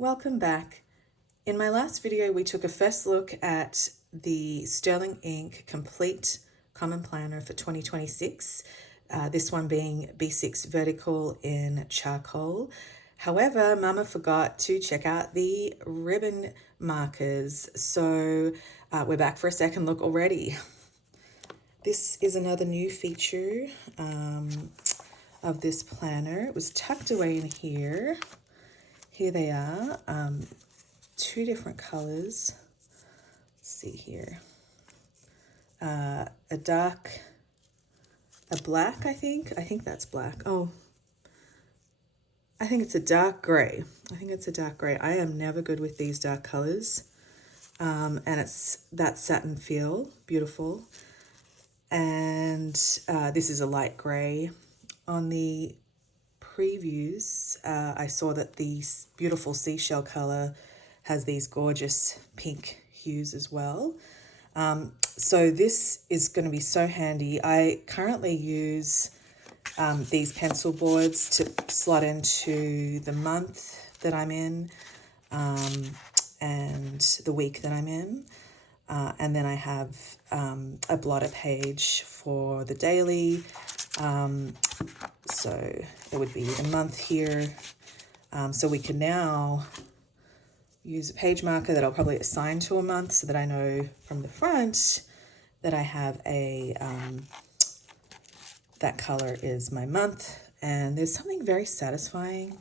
Welcome back. In my last video, we took a first look at the Sterling Ink Complete Common Planner for 2026, this one being B6 Vertical in charcoal. However, Mama forgot to check out the ribbon markers, so we're back for a second look already. This is another new feature of this planner. It was tucked away in here. Here they are, two different colors. Let's see here. A black, I think that's black. Oh, I think it's a dark gray. I am never good with these dark colors. And it's that satin feel, beautiful. And this is a light gray. On the previews, I saw that the beautiful seashell color has these gorgeous pink hues as well. So this is going to be so handy. I currently use these pencil boards to slot into the month that I'm in and the week that I'm in. And then I have a blotter page for the daily. So it would be the month here. So we can now use a page marker that I'll probably assign to a month so that I know from the front that I have a, that color is my month. And there's something very satisfying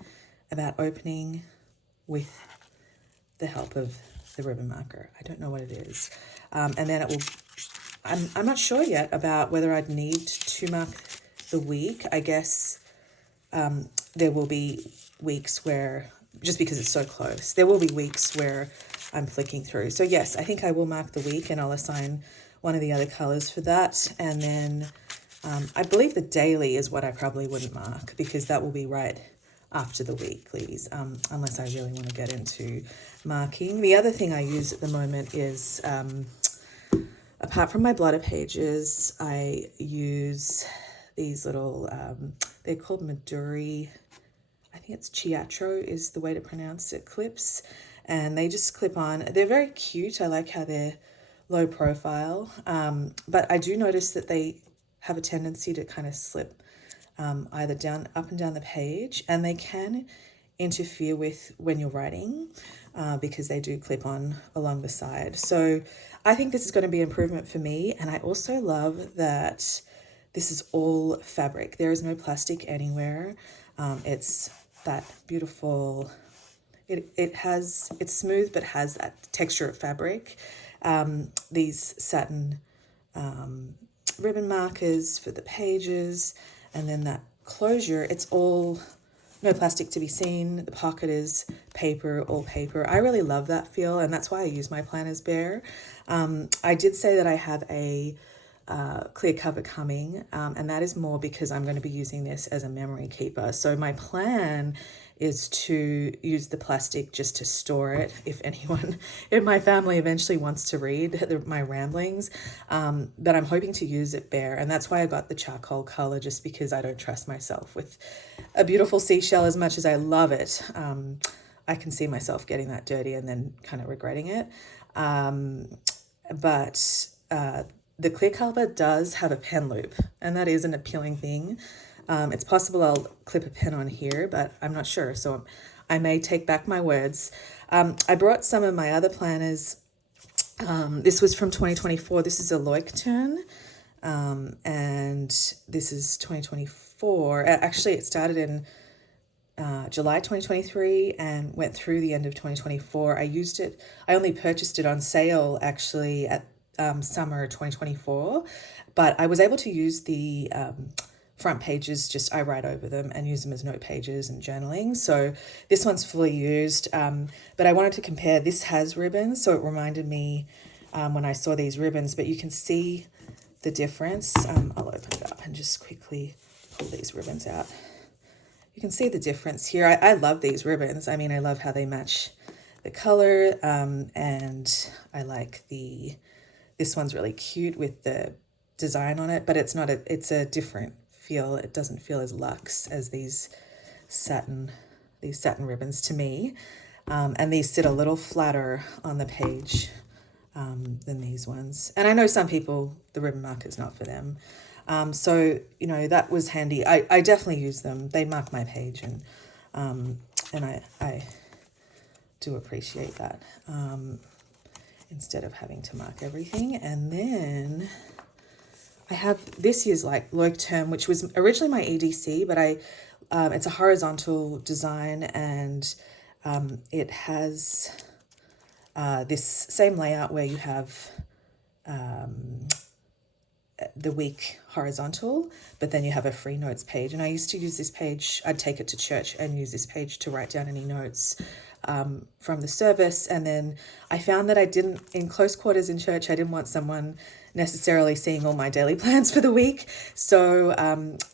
about opening with the help of the ribbon marker. I don't know what it is. And then it will, I'm not sure yet about whether I'd need to mark the week. I guess there will be weeks where, just because it's so close, there will be weeks where I'm flicking through. So yes, I think I will mark the week and I'll assign one of the other colors for that. And then I believe the daily is what I probably wouldn't mark because that will be right after the weeklies, unless I really want to get into marking. The other thing I use at the moment is, apart from my blotter pages, I use these little, they're called Midori, I think it's Chiratto is the way to pronounce it, clips. And they just clip on. They're very cute. I like how they're low profile. But I do notice that they have a tendency to kind of slip either down, up and down the page. And they can interfere with when you're writing because they do clip on along the side. So I think this is going to be an improvement for me. And I also love that this is all fabric. There is no plastic anywhere. It's that beautiful, it's smooth but has that texture of fabric. These satin ribbon markers for the pages, and then that closure, it's all no plastic to be seen. The pocket is paper, all paper. I really love that feel, and that's why I use my planners bare. I did say that I have a clear cover coming, and that is more because I'm going to be using this as a memory keeper. So my plan is to use the plastic just to store it if anyone in my family eventually wants to read my ramblings, but I'm hoping to use it bare, and that's why I got the charcoal color, just because I don't trust myself with a beautiful seashell. As much as I love it, I can see myself getting that dirty and then kind of regretting it. But the clear cover does have a pen loop, and that is an appealing thing. It's possible I'll clip a pen on here, but I'm not sure, so I may take back my words. I brought some of my other planners. This was from 2024. This is a Leuchtturm, and this is 2024. Actually, it started in July 2023 and went through the end of 2024. I only purchased it on sale actually at summer 2024, but I was able to use the front pages, just I write over them and use them as note pages and journaling. So this one's fully used, but I wanted to compare. This has ribbons, so it reminded me when I saw these ribbons, but you can see the difference. I'll open it up and just quickly pull these ribbons out. You can see the difference here. I love these ribbons. I mean, I love how they match the color, and I like this one's really cute with the design on it, but it's a different feel. It doesn't feel as luxe as these satin ribbons to me. And these sit a little flatter on the page than these ones. And I know some people, the ribbon marker is not for them. So, you know, that was handy. I definitely use them. They mark my page, and I do appreciate that, instead of having to mark everything. And then I have this year's like Leuchtturm, which was originally my EDC, but it's a horizontal design, and it has this same layout where you have the week horizontal, but then you have a free notes page. And I used to use this page, I'd take it to church and use this page to write down any notes from the service. And then I found that in close quarters in church, I didn't want someone necessarily seeing all my daily plans for the week. So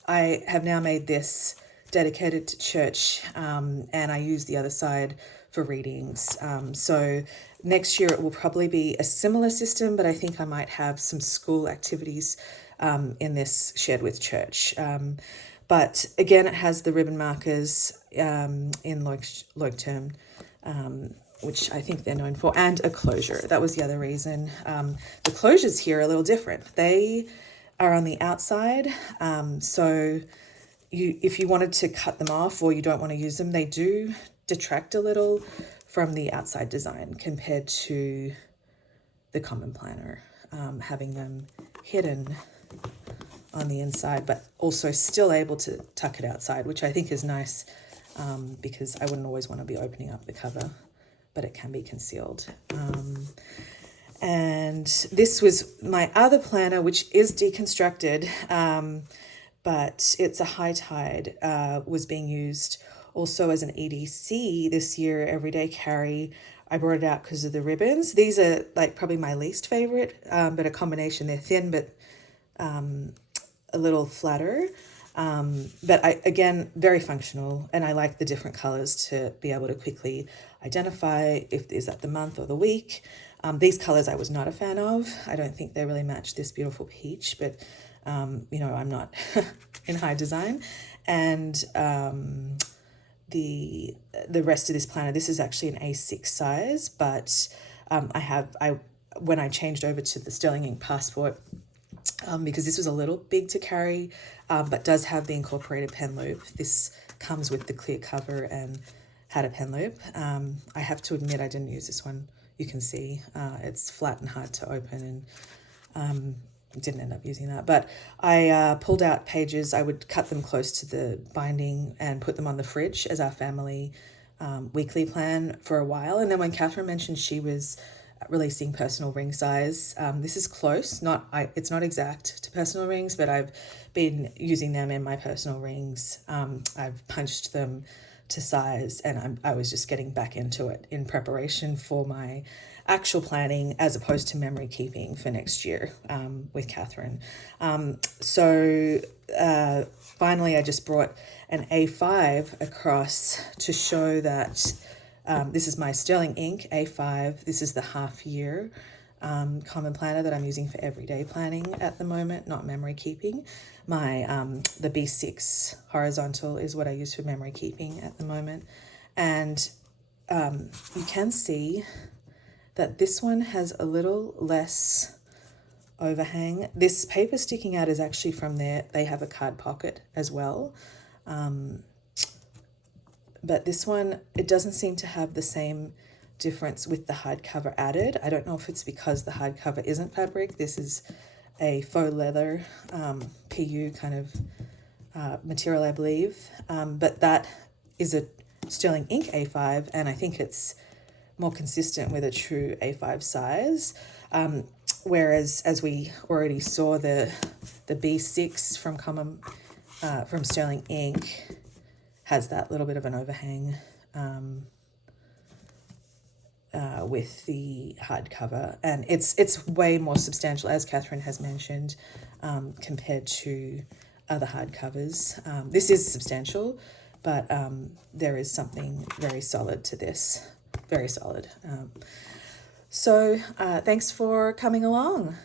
I have now made this dedicated to church, and I use the other side for readings. So next year it will probably be a similar system, but I think I might have some school activities in this shared with church. But again, it has the ribbon markers in Leuchtturm, which I think they're known for, and a closure. That was the other reason. The closures here are a little different. They are on the outside, so if you wanted to cut them off or you don't want to use them, they do detract a little from the outside design compared to the common planner, having them hidden on the inside, but also still able to tuck it outside, which I think is nice, because I wouldn't always want to be opening up the cover, but it can be concealed. And this was my other planner, which is deconstructed, but it's a Hightide, was being used also as an EDC this year, everyday carry. I brought it out because of the ribbons. These are like probably my least favorite, but a combination. They're thin, but a little flatter. But again, very functional, and I like the different colors to be able to quickly identify if is that the month or the week. These colors I was not a fan of. I don't think they really match this beautiful peach, but you know, I'm not in high design. And the rest of this planner, this is actually an A6 size, but when I changed over to the Sterling Ink Passport, because this was a little big to carry, but does have the incorporated pen loop. This comes with the clear cover and had a pen loop. I have to admit I didn't use this one. You can see it's flat and hard to open, and didn't end up using that. But I pulled out pages. I would cut them close to the binding and put them on the fridge as our family weekly plan for a while. And then when Catherine mentioned she was releasing personal ring size, this is close. It's not exact to personal rings, but I've been using them in my personal rings. I've punched them to size, and I was just getting back into it in preparation for my actual planning as opposed to memory keeping for next year with Catherine. So finally I just brought an A5 across to show that this is my Sterling Ink A5. This is the half year common planner that I'm using for everyday planning at the moment, not memory keeping. My the B6 horizontal is what I use for memory keeping at the moment. And you can see that this one has a little less overhang. This paper sticking out is actually from they have a card pocket as well. But this one, it doesn't seem to have the same difference with the hardcover added. I don't know if it's because the hardcover isn't fabric. This is a faux leather PU kind of material, I believe. But that is a Sterling Ink A5, and I think it's more consistent with a true A5 size. Whereas, as we already saw, the B6 from Sterling Ink has that little bit of an overhang with the hardcover, and it's way more substantial, as Catherine has mentioned, compared to other hardcovers. This is substantial, but there is something very solid to this, very solid. So thanks for coming along.